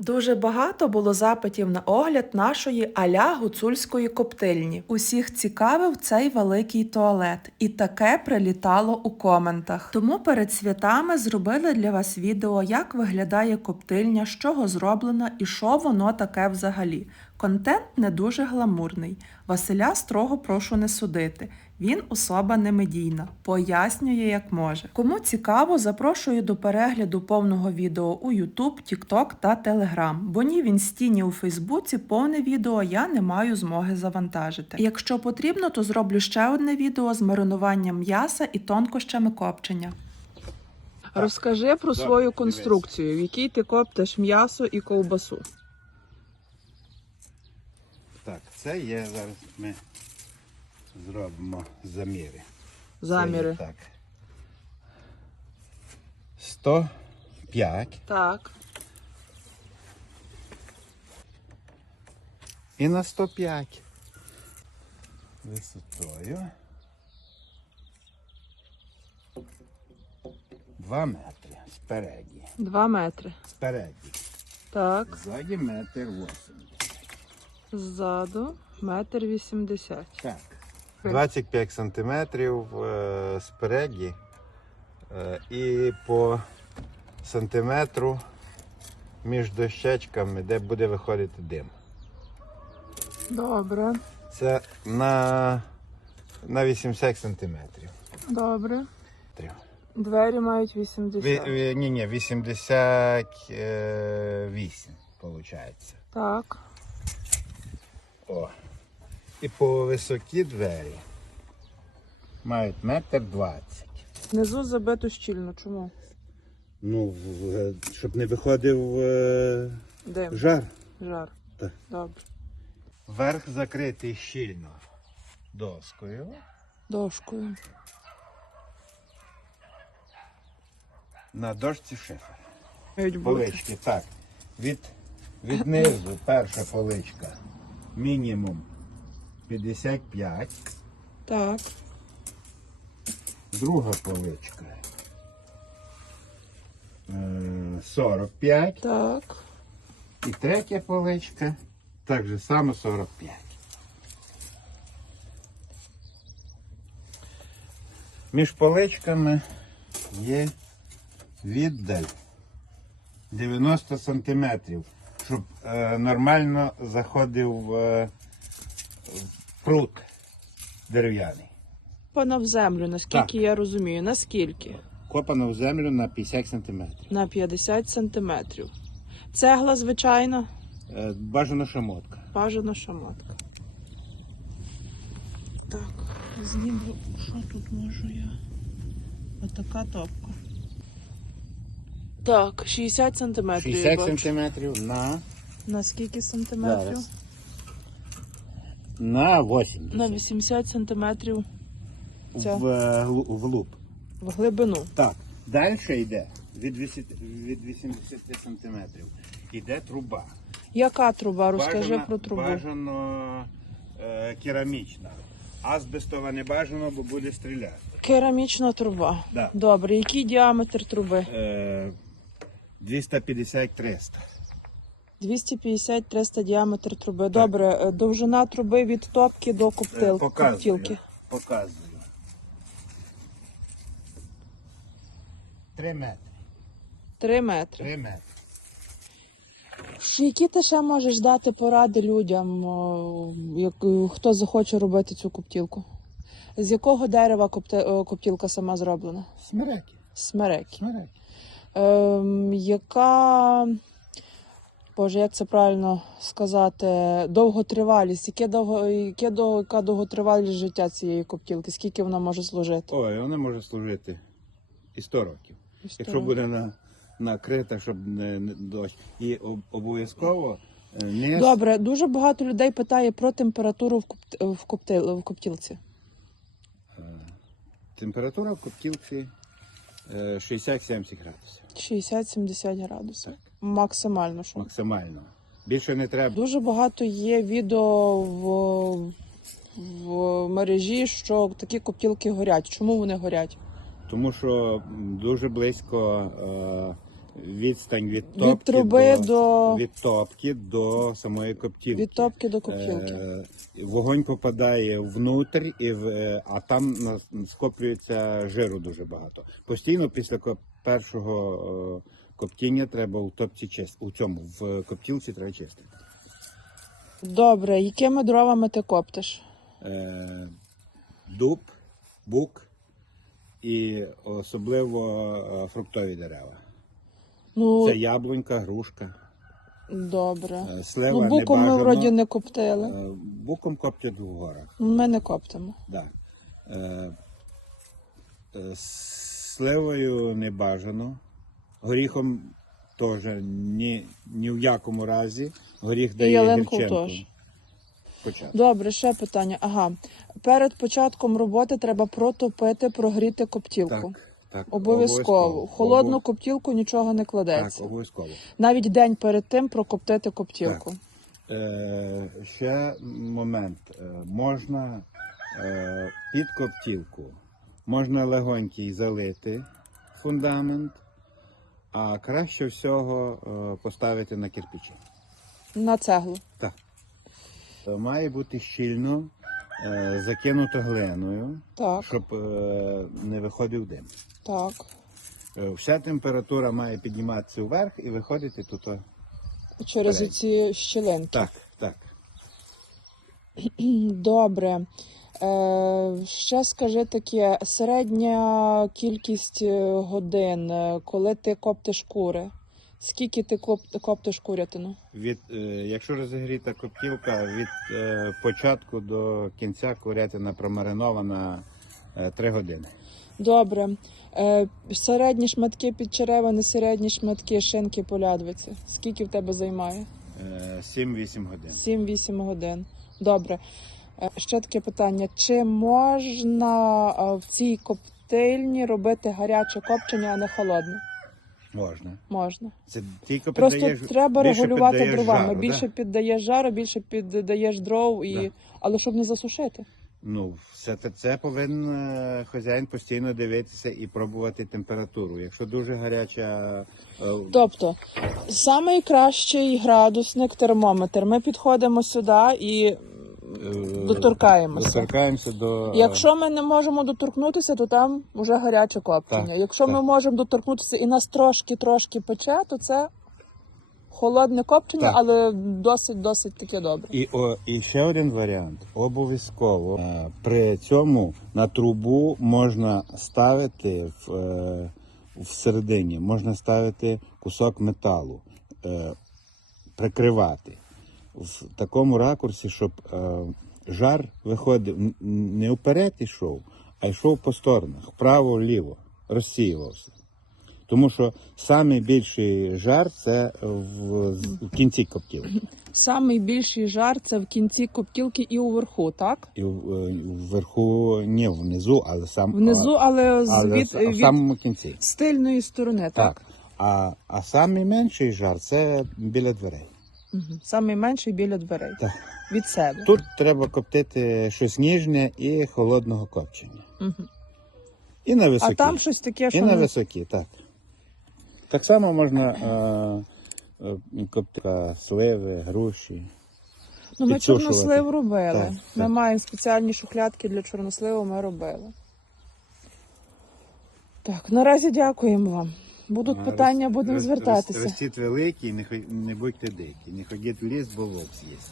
Дуже багато було запитів на огляд нашої аля гуцульської коптильні. Усіх цікавив цей великий туалет, і таке прилітало у коментах. Тому перед святами зробили для вас відео, як виглядає коптильня, з чого зроблена і що воно таке взагалі. Контент не дуже гламурний. Василя строго прошу не судити. Він особа немедійна, пояснює як може. Кому цікаво, запрошую до перегляду повного відео у YouTube, TikTok та Telegram, бо ні в інсті, ні у Фейсбуці повне відео я не маю змоги завантажити. Якщо потрібно, то зроблю ще одне відео з маринуванням м'яса і тонкощами копчення. Розкажи про свою конструкцію, в якій ти коптиш м'ясо і ковбасу. Так, це є зараз ми зробимо заміри. Заміри. Це є так. 105 Так. і на 105 висотою 2 метри спереді. Два метри. Спереді. Так. Ззаді метр 80. Ззаду метр вісімдесят. Так. 25 сантиметрів е, спереді е, і по сантиметру між дощечками, де буде виходити дим. Добре. Це на, на 80 сантиметрів. Добре. Трьох. Двері мають Ві, 80. ві, ні, ні, 88 виходить. Так. О. І по високі двері мають метр двадцять. Внизу забито щільно. Чому? Ну, в- е, щоб не виходив е, Дим. жар. Жар. Так. Добре. Верх закритий щільно доскою. Дошкою. На дошці шифер. Мають бути. Полички, так. Від, від низу перша поличка мінімум 55, Так. друга поличка е, 45 Так. і третя поличка так же само 45. Між поличками є віддаль 90 сантиметрів, щоб е, нормально заходив е, прут дерев'яний. Пана в землю, наскільки Так. я розумію. Наскільки? Копано в землю на 50 сантиметрів. На 50 сантиметрів. Цегла, звичайно, Е, бажано шамотка. бажано шамотка. Так, зніму, що тут можу я. Отака топка. Так, 60 сантиметрів. 60 бачу. сантиметрів на, На скільки сантиметрів? Зараз. на 80. На 80 сантиметрів Ця. в, е, глу- в луп. в глибину. Так, далі йде від 80, від 80 сантиметрів. Іде труба. Яка труба? Розкажи Бажано- про трубу. Бажано е, керамічна. Азбестова не бажано, бо буде стріляти. Керамічна труба. Да. Добре, який діаметр труби? Е, 250-300. 250-300 діаметр труби. Добре, е, довжина труби від топки до Е, коптил, Показую. коптілки. Показую. 3 метри. 3 метри. 3 метри. Які ти ще можеш дати поради людям, як, хто захоче робити цю коптілку? З якого дерева копте- коптілка сама зроблена? Смереки. Смереки. Смереки. Ем, яка, Боже, як це правильно сказати, довготривалість? Яке довго, яке довго, яка довготривалість життя цієї коптілки? Скільки вона може служити? Ой, вона може служити і 100 років. Якщо Історія. буде на, накрита, щоб не, не дощ. І об- обов'язково е, не Добре, дуже багато людей питає про температуру в, копт... в, коптил... в коптілці. Е, температура в коптілці е, 60-70 градусів. 60-70 градусів. Максимально що. Максимально. Більше не треба. Дуже багато є відео в, в мережі, що такі коптілки горять. Чому вони горять? Тому що дуже близько Відстань від Від топки труби до, до- від топки до самої коптілки. Від топки до коптілки. Е, Вогонь попадає внутрь, і в, е, а там скоплюється жиру дуже багато. Постійно після першого е, коптіння треба у топці чистити. У цьому в коптілці треба чистити. Добре, якими дровами ти коптиш? Е, Дуб, бук і особливо е, фруктові дерева. Ну, Це яблунька, грушка, добре. е, слива Ну, буком ми вроді не коптили. Е, Буком коптять в горах. Ми не коптимо. Да. Е, е, сливою не бажано. Горіхом теж ні, ні в якому разі. Горіх дає ялинку гірчинку. теж. Початку. Добре, ще питання. Ага. Перед початком роботи треба протопити, прогріти коптілку. Так, так, Обов'язково. В Холодну Обов- коптілку нічого не кладеться. Так, обов'язково. Навіть день перед тим прокоптити коптілку. Е, ще момент. Е, можна е, під коптілку, можна легонький залити фундамент, а краще всього е, поставити на кирпичі. На цеглу. Так. Має бути щільно закинуто глиною, Так, щоб е, не виходив дим. так. Е, Вся температура має підніматися вверх і виходити тут. Через ці щілинки. Так, так. Добре. Е, ще скажи таке, середня кількість е, годин, е, коли ти коптиш кури. Скільки ти коп- коптиш курятину? Від, е, якщо розігріта коптілка, від е, початку до кінця курятина промаринована е, 3 години. Добре. Е, середні шматки під черевини, середні шматки шинки полядвиці. Скільки в тебе займає? Е, 7-8 годин. 7-8 годин. Добре. Е, ще таке питання: чи можна е, в цій коптильні робити гаряче копчення, а не холодне? Можна. Можна. Це тільки Просто піддаєш, треба більше регулювати піддаєш дровами. жару, більше да? піддаєш жару, більше піддаєш дров, і... Да. але щоб не засушити. Ну, все це, це повинен е, хазяїн постійно дивитися і пробувати температуру. Якщо дуже гаряча, е, Тобто, найкращий градусник термометр. Ми підходимо сюди і доторкаємося. доторкаємося до Якщо ми не можемо доторкнутися, то там вже гаряче копчення. Так, Якщо ми можемо доторкнутися і нас трошки-трошки пече, то це холодне копчення, Так. але досить-досить таке добре. І, о, і ще один варіант. Обов'язково е, при цьому на трубу можна ставити в, е, всередині, можна ставити кусок металу, е, прикривати в такому ракурсі, щоб е, жар виходив не вперед ішов, а йшов по сторонах, вправо-ліво, розсіювався. Тому що найбільший жар це в, в кінці коптілки. Самий більший жар це в кінці коптілки і уверху, так? І е, вверху, ні, внизу, але сам Внизу, але, але від, в самому кінці. з тильної сторони, так? Так. А, а самий менший жар це біля дверей. Угу. Самий менший біля дверей. Так. Від себе. Тут треба коптити щось ніжне і холодного копчення. Угу. І на високі. А там щось таке, і на не- високі, так. Так само можна е, е, коптити сливи, груші. Ну, ми чорнослив робили. Так, ми так. маємо спеціальні шухлядки для чорносливу, ми робили. Так, наразі дякуємо вам. Будуть питання, будемо звертатися. Ростіть великий, не, хо- не будьте дикі, не ходіть в ліс, бо вовк з'їсть.